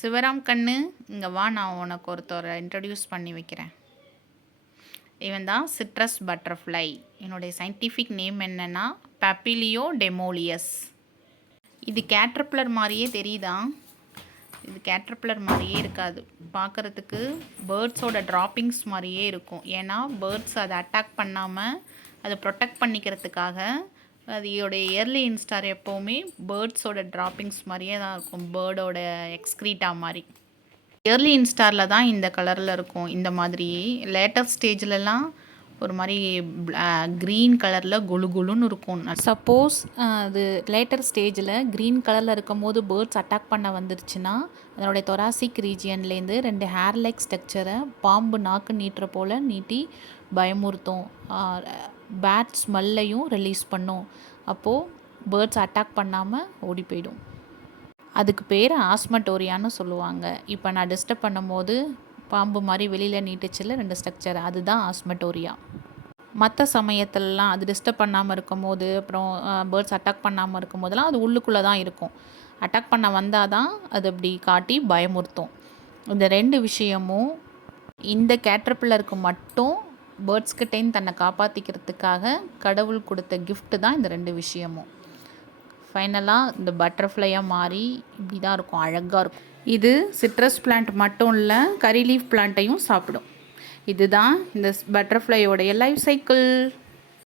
சிவராம் கண்ணு, இங்கே வா, நான் உனக்கு ஒருத்தரை இன்ட்ரடியூஸ் பண்ணி வைக்கிறேன். இவன் தான் சிட்ரஸ் பட்டர்ஃப்ளை. என்னுடைய சயின்டிஃபிக் நேம் என்னென்னா பப்பிலியோ டெமோலியஸ். இது கேட்டர்பில்லர் மாதிரியே தெரியுதா? இது கேட்டர்பில்லர் மாதிரியே இருக்காது. பார்க்குறதுக்கு பேர்ட்ஸோட ட்ராப்பிங்ஸ் மாதிரியே இருக்கும். ஏன்னா பேர்ட்ஸ் அதை அட்டாக் பண்ணாமல் அதை ப்ரொடெக்ட் பண்ணிக்கிறதுக்காக அதோடைய இயர்லி இன்ஸ்டார் எப்போவுமே பேர்ட்ஸோட ட்ராப்பிங்ஸ் மாதிரியே தான் இருக்கும். பேர்டோட எக்ஸ்க்ரீட்டா மாதிரி. இயர்லி இன்ஸ்டாரில் தான் இந்த கலரில் இருக்கும். இந்த மாதிரி லேட்டஸ்ட் ஸ்டேஜ்லலாம் ஒரு மாதிரி க்ரீன் கலரில் குழு குழுன்னு இருக்கும். சப்போஸ் அது லேட்டர் ஸ்டேஜில் க்ரீன் கலரில் இருக்கும் போது பேர்ட்ஸ் அட்டாக் பண்ண வந்துருச்சுன்னா அதனுடைய தொராசிக் ரீஜியன்லேருந்து 2 ஹேர் லைக் ஸ்ட்ரக்சரை பாம்பு நாக்கு நீட்டுற போல் நீட்டி பயமுறுத்தும். பேட் ஸ்மெல்லையும் ரிலீஸ் பண்ணும். அப்போது பேர்ட்ஸ் அட்டாக் பண்ணாமல் ஓடி போயிடும். அதுக்கு பேர் ஆஸ்மட்டோரியான்னு சொல்லுவாங்க. இப்போ நான் டிஸ்டர்ப் பண்ணும்போது பாம்பு மாதிரி வெளியில் நீட்டுச்சில் 2 ஸ்ட்ரக்சர், அதுதான் ஆஸ்மட்டோரியா. மற்ற சமயத்துலலாம் அது டிஸ்டர்ப் பண்ணாமல் இருக்கும் போது, அப்புறம் பேர்ட்ஸ் அட்டாக் பண்ணாமல் இருக்கும் போதெல்லாம் அது உள்ளுக்குள்ளே தான் இருக்கும். அட்டாக் பண்ண வந்தால் தான் அது அப்படி காட்டி பயமுறுத்தும். இந்த 2 விஷயமும் இந்த கேட்டர்பில்லருக்கு மட்டும் பேர்ட்ஸ்கிட்டேன்னு தன்னை காப்பாற்றிக்கிறதுக்காக கடவுள் கொடுத்த கிஃப்ட்டு தான் இந்த 2 விஷயமும். ஃபைனலாக இந்த பட்டர்ஃப்ளையாக மாறி இப்படி தான் இருக்கும், அழகாக இருக்கும். இது சிட்ரஸ் பிளான்ட் மட்டும் இல்லை, கரி லீஃப் பிளான்ட்டையும் சாப்பிடும். இதுதான் இந்த பட்டர்ஃப்ளையோடைய லைஃப் சைக்கிள்.